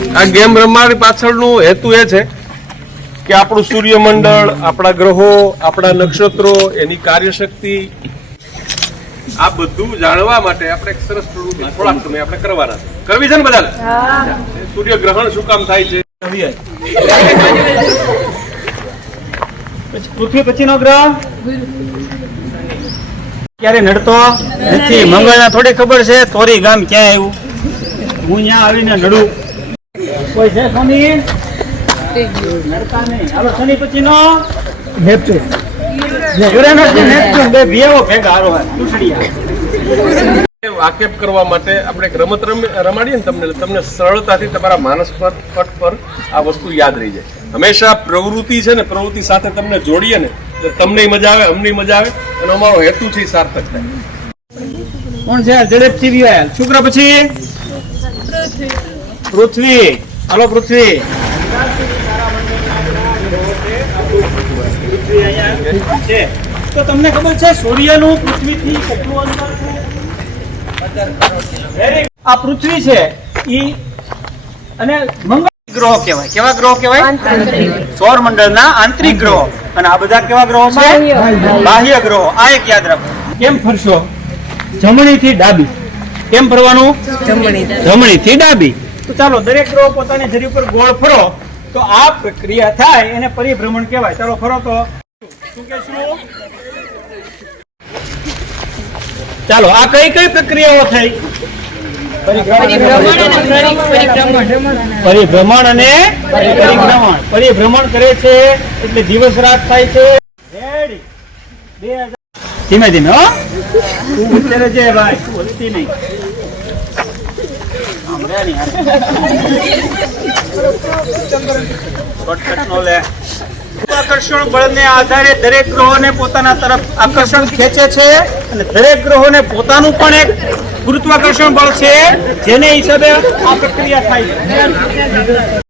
આ ગેમ રમવાની પાછળનો હેતુ એ છે કે આપણું સૂર્યમંડળ, આપણા ગ્રહો, આપણા નક્ષત્રો, એની કાર્યશક્તિ, આ બધું જાણવા માટે આપણે એક સરસ પ્રવૃત્તિ થોડાક સમય આપણે કરવાના કરવી છે ને બધાને. સૂર્યગ્રહણ શું કામ થાય છે? પૃથ્વી પછીનો ગ્રહ ક્યારે નડતો નથી. મંગળના થોડી ખબર છે તોરી ગામ ક્યાં આવ્યું, હું ત્યાં આવીને નડું. કોઈ છે શનિ? નડતા નહીં. હાલો શનિ પછીનો નેપચ્યુન. યુરેનસ ને નેપચ્યુન બે ભેગો ભેગા હારો તૂટડિયા. વાકેફ કરવા માટે આપણે એક રમત રમાડીએ ને તમને સરળતાથી તમારા માનસ પટ પર આ વસ્તુ યાદ રહી જાય. હંમેશા પ્રવૃત્તિ છે ને, પ્રવૃત્તિ સાથે તમને જોડીએ ને તમને મજા આવે, અમને મજા આવે અને અમારો હેતુ છે સાર્થક થાય. કોણ છે ઝડપથી વ્યાલ? શુક્ર પછી પૃથ્વી. હાલો પૃથ્વી. પૃથ્વી અહીંયા છે. તો તમને ખબર છે સૂર્યનું પૃથ્વીથી કેટલું અંતર છે? આ પૃથ્વી છે ઈ અને મંગળ ગ્રહો કહેવાય. કેવા ગ્રહો કહેવાય? સૌર મંડળના આંતરિક ગ્રહો. અને આ બધા કેવા ગ્રહો છે? બાહ્ય ગ્રહો. આ એક યાદ રાખો. કેમ ફરશો? જમણી થી ડાબી. કેમ ફરવાનું? જમણી થી ડાબી. તો ચાલો દરેક ગ્રહો પોતાની ધરી ઉપર ગોળ ફરો તો આ પ્રક્રિયા થાય એને પરિભ્રમણ કહેવાય. ચાલો ફરો તો શું કહેશું? ચાલો આ કઈ કઈ પ્રક્રિયાઓ થઈ? પરિભ્રમણ અને પરિભ્રમણ. પરિભ્રમણ કરે છે એટલે દિવસ રાત થાય છે. ધીમે ધીમે હો. તું અત્યારે છે ભાઈ, તું હલતી નહીં. આકર્ષણ બળને આધારે દરેક ગ્રહોને પોતાના તરફ આકર્ષણ ખેંચે છે અને દરેક ગ્રહોને પોતાનું પણ એક ગુરુત્વાકર્ષણ બળ છે જેને હિસાબે આ પ્રક્રિયા થાય છે.